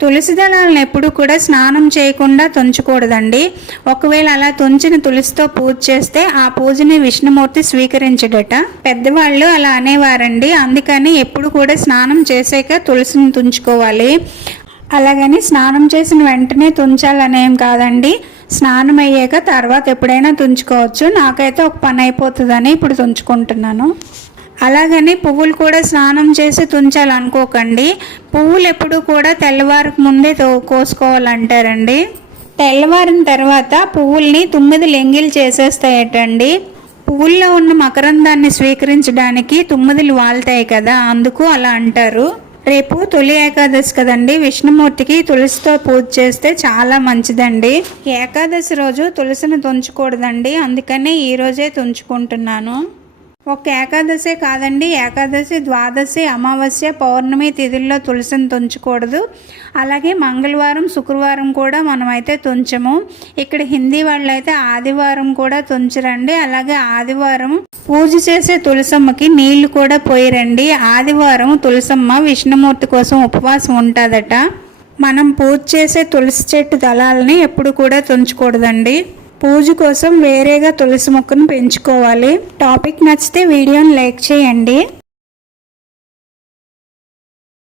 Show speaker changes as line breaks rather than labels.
తులసి దళాలను ఎప్పుడు కూడా స్నానం చేయకుండా తుంచకూడదండి. ఒకవేళ అలా తుంచిన తులసితో పూజ చేస్తే ఆ పూజని విష్ణుమూర్తి స్వీకరించడట. పెద్దవాళ్ళు అలా అనేవారండి. అందుకని ఎప్పుడు కూడా స్నానం చేసాక తులసిని తుంచుకోవాలి. అలాగని స్నానం చేసిన వెంటనే తుంచాలనేం కాదండి. స్నానం అయ్యాక తర్వాత ఎప్పుడైనా తుంచుకోవచ్చు. నాకైతే ఒక పని అయిపోతుందని ఇప్పుడు తుంచుకుంటున్నాను. అలాగని పువ్వులు కూడా స్నానం చేసి తుంచాలనుకోకండి పువ్వులు ఎప్పుడు కూడా తెల్లవారుకు ముందే తో కోసుకోవాలంటారండి. తెల్లవారిన తర్వాత పువ్వుల్ని తొమ్మిది లెంగిలు చేసేస్తాయటండి. పువ్వుల్లో ఉన్న మకరందాన్ని స్వీకరించడానికి తుమ్మిదిలు వాళ్తాయి కదా అందుకు అలా అంటారు. రేపు తొలి ఏకాదశి కదండి విష్ణుమూర్తికి తులసితో పూజ చేస్తే చాలా మంచిదండి. ఏకాదశి రోజు తులసిని తుంచకూడదండి అందుకనే ఈ రోజే తుంచుకుంటున్నాను. ఒక ఏకాదశి కాదండి. ఏకాదశి ద్వాదశి అమావాస్య పౌర్ణమి తిథుల్లో తులసిని తుంచకూడదు. అలాగే మంగళవారం శుక్రవారం కూడా మనమైతే తుంచము. ఇక్కడ హిందీ వాళ్ళు అయితే ఆదివారం కూడా తుంచరండి. అలాగే ఆదివారం పూజ చేసే తులసమ్మకి నీళ్ళు కూడా పోయిరండి. ఆదివారం తులసమ్మ విష్ణుమూర్తి కోసం ఉపవాసం ఉంటుందట. మనం పూజ చేసే తులసి చెట్టు దళాలని ఎప్పుడు కూడా తుంచకూడదండి. పూజ కోసం వేరేగా తులసి మొక్కను పెంచుకోవాలి. టాపిక్ నచ్చితే వీడియోని లైక్ చేయండి.